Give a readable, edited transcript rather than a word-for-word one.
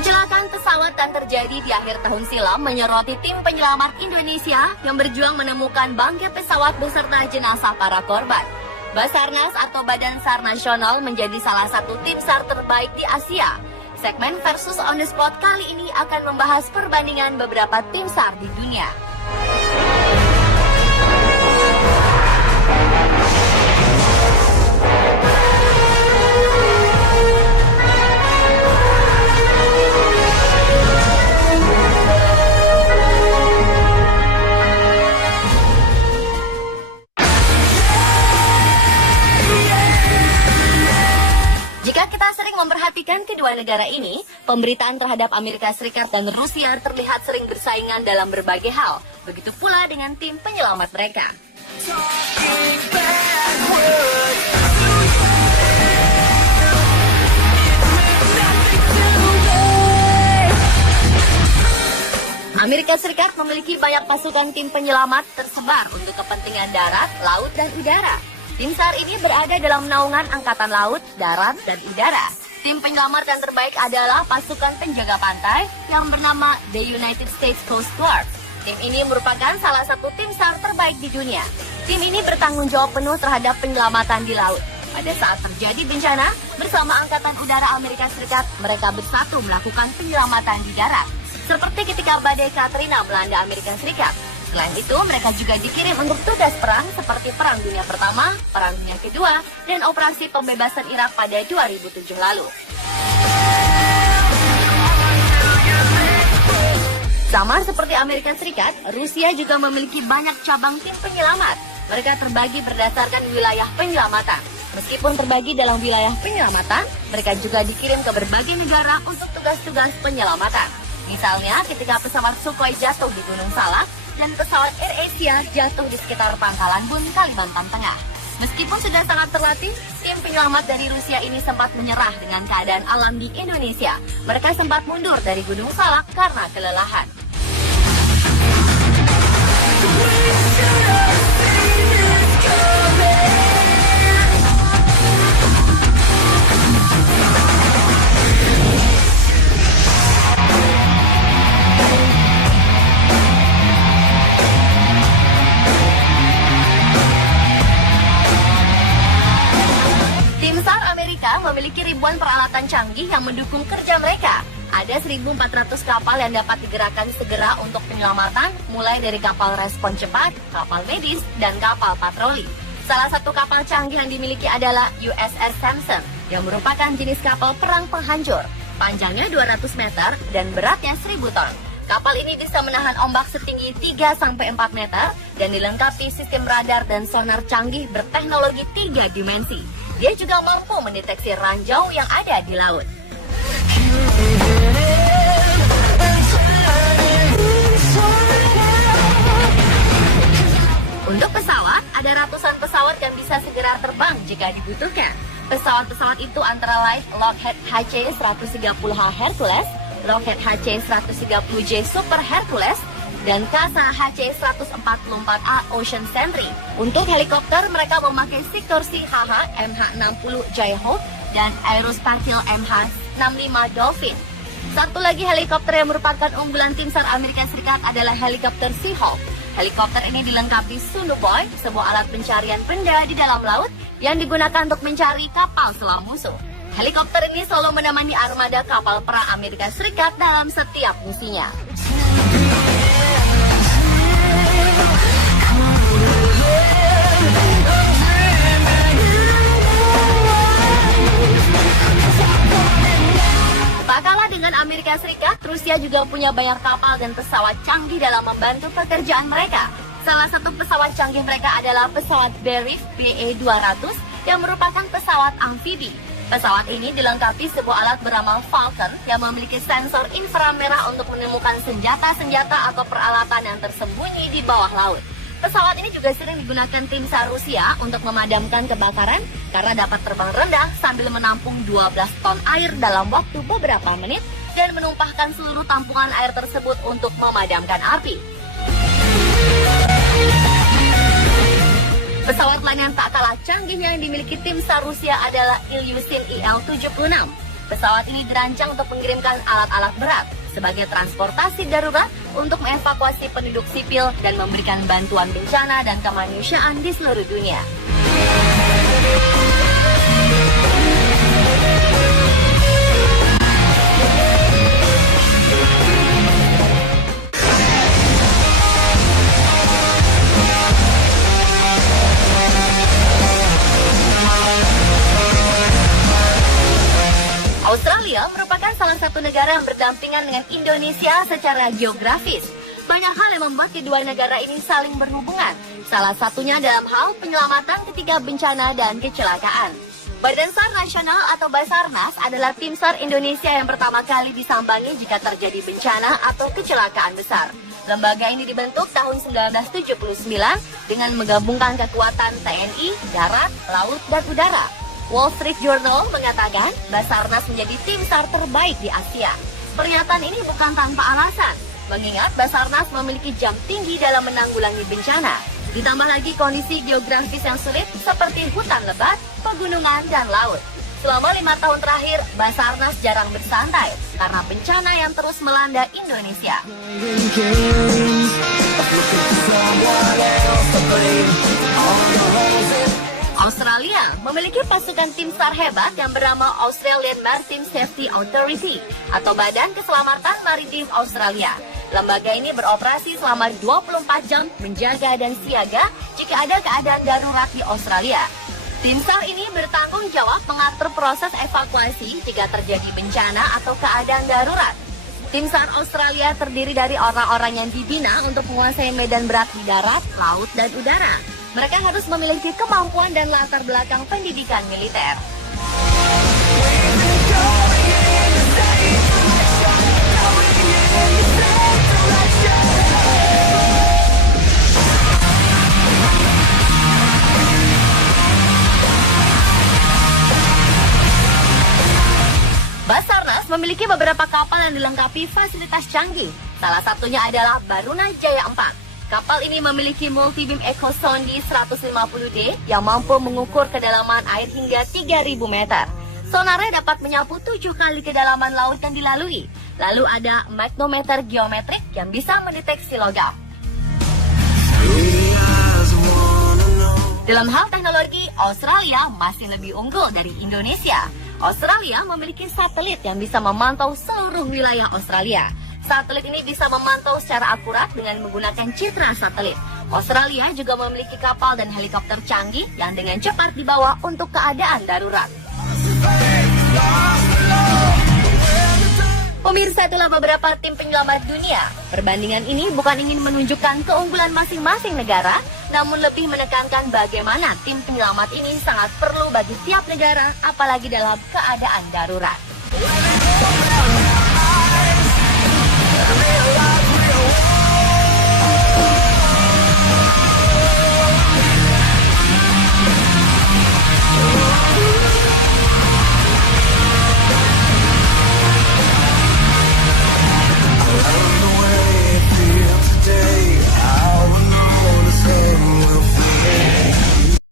Kecelakaan pesawat yang terjadi di akhir tahun silam menyoroti tim penyelamat Indonesia yang berjuang menemukan bangkai pesawat beserta jenazah para korban. Basarnas atau Badan SAR Nasional menjadi salah satu tim SAR terbaik di Asia. Segmen Versus on the Spot kali ini akan membahas perbandingan beberapa tim SAR di dunia. Jika kita sering memperhatikan kedua negara ini, pemberitaan terhadap Amerika Serikat dan Rusia terlihat sering bersaingan dalam berbagai hal. Begitu pula dengan tim penyelamat mereka. Amerika Serikat memiliki banyak pasukan tim penyelamat tersebar untuk kepentingan darat, laut, dan udara. Tim SAR ini berada dalam naungan Angkatan Laut, Darat, dan Udara. Tim penyelamat yang terbaik adalah pasukan penjaga pantai yang bernama The United States Coast Guard. Tim ini merupakan salah satu tim SAR terbaik di dunia. Tim ini bertanggung jawab penuh terhadap penyelamatan di laut. Pada saat terjadi bencana, bersama Angkatan Udara Amerika Serikat, mereka bersatu melakukan penyelamatan di darat. Seperti ketika badai Katrina melanda Amerika Serikat. Selain itu, mereka juga dikirim untuk tugas perang seperti Perang Dunia Pertama, Perang Dunia Kedua, dan Operasi Pembebasan Irak pada 2007 lalu. Sama seperti Amerika Serikat, Rusia juga memiliki banyak cabang tim penyelamat. Mereka terbagi berdasarkan wilayah penyelamatan. Meskipun terbagi dalam wilayah penyelamatan, mereka juga dikirim ke berbagai negara untuk tugas-tugas penyelamatan. Misalnya, ketika pesawat Sukhoi jatuh di Gunung Salak, dan pesawat AirAsia jatuh di sekitar Pangkalan Bun, Kalimantan Tengah. Meskipun sudah sangat terlatih, tim penyelamat dari Rusia ini sempat menyerah dengan keadaan alam di Indonesia. Mereka sempat mundur dari Gunung Salak karena kelelahan. Memiliki ribuan peralatan canggih yang mendukung kerja mereka. Ada 1.400 kapal yang dapat digerakkan segera untuk penyelamatan, mulai dari kapal respon cepat, kapal medis, dan kapal patroli. Salah satu kapal canggih yang dimiliki adalah USS Sampson, yang merupakan jenis kapal perang penghancur. Panjangnya 200 meter dan beratnya 1.000 ton. Kapal ini bisa menahan ombak setinggi 3-4 meter dan dilengkapi sistem radar dan sonar canggih berteknologi 3 dimensi. Dia juga mampu mendeteksi ranjau yang ada di laut. Untuk pesawat, ada ratusan pesawat yang bisa segera terbang jika dibutuhkan. Pesawat-pesawat itu antara lain Lockheed HC-130H Hercules, Lockheed HC-130J Super Hercules, dan Casa HC-144A Ocean Sentry. Untuk helikopter, mereka memakai Sikorsky HH MH-60 Jayhawk dan Aerospatiale MH-65 Dolphin. Satu lagi helikopter yang merupakan unggulan tim SAR Amerika Serikat adalah helikopter Seahawk. Helikopter ini dilengkapi Sonobuoy, sebuah alat pencarian benda di dalam laut yang digunakan untuk mencari kapal selam musuh. Helikopter ini selalu menemani armada kapal perang Amerika Serikat dalam setiap misinya. Tak kalah dengan Amerika Serikat, Rusia juga punya banyak kapal dan pesawat canggih dalam membantu pekerjaan mereka. Salah satu pesawat canggih mereka adalah pesawat Berif BE-200 yang merupakan pesawat amfibi. Pesawat ini dilengkapi sebuah alat bernama Falcon yang memiliki sensor inframerah untuk menemukan senjata-senjata atau peralatan yang tersembunyi di bawah laut. Pesawat ini juga sering digunakan tim SAR Rusia untuk memadamkan kebakaran karena dapat terbang rendah sambil menampung 12 ton air dalam waktu beberapa menit dan menumpahkan seluruh tampungan air tersebut untuk memadamkan api. Pesawat lain yang tak kalah canggihnya yang dimiliki tim SAR Rusia adalah Ilyushin IL-76. Pesawat ini dirancang untuk mengirimkan alat-alat berat sebagai transportasi darurat untuk mengevakuasi penduduk sipil dan memberikan bantuan bencana dan kemanusiaan di seluruh dunia. Australia merupakan salah satu negara yang berdampingan dengan Indonesia secara geografis. Banyak hal yang membuat kedua negara ini saling berhubungan. Salah satunya dalam hal penyelamatan ketika bencana dan kecelakaan. Badan SAR Nasional atau Basarnas adalah tim SAR Indonesia yang pertama kali disambangi jika terjadi bencana atau kecelakaan besar. Lembaga ini dibentuk tahun 1979 dengan menggabungkan kekuatan TNI, darat, laut, dan udara. Wall Street Journal mengatakan Basarnas menjadi tim SAR terbaik di Asia. Pernyataan ini bukan tanpa alasan, mengingat Basarnas memiliki jam tinggi dalam menanggulangi bencana. Ditambah lagi kondisi geografis yang sulit seperti hutan lebat, pegunungan, dan laut. Selama 5 tahun terakhir, Basarnas jarang bersantai karena bencana yang terus melanda Indonesia. Australia memiliki pasukan tim SAR hebat yang bernama Australian Maritime Safety Authority atau Badan Keselamatan Maritim Australia. Lembaga ini beroperasi selama 24 jam menjaga dan siaga jika ada keadaan darurat di Australia. Tim SAR ini bertanggung jawab mengatur proses evakuasi jika terjadi bencana atau keadaan darurat. Tim SAR Australia terdiri dari orang-orang yang dibina untuk menguasai medan berat di darat, laut, dan udara. Mereka harus memiliki kemampuan dan latar belakang pendidikan militer. Basarnas memiliki beberapa kapal yang dilengkapi fasilitas canggih. Salah satunya adalah Barunajaya 4. Kapal ini memiliki multi-beam echo sondi 150D yang mampu mengukur kedalaman air hingga 3.000 meter. Sonarnya dapat menyapu 7 kali kedalaman laut yang dilalui. Lalu ada magnetometer geometrik yang bisa mendeteksi logam. Dalam hal teknologi, Australia masih lebih unggul dari Indonesia. Australia memiliki satelit yang bisa memantau seluruh wilayah Australia. Satelit ini bisa memantau secara akurat dengan menggunakan citra satelit. Australia juga memiliki kapal dan helikopter canggih yang dengan cepat dibawa untuk keadaan darurat. Pemirsa, itulah beberapa tim penyelamat dunia. Perbandingan ini bukan ingin menunjukkan keunggulan masing-masing negara, namun lebih menekankan bagaimana tim penyelamat ini sangat perlu bagi tiap negara, apalagi dalam keadaan darurat.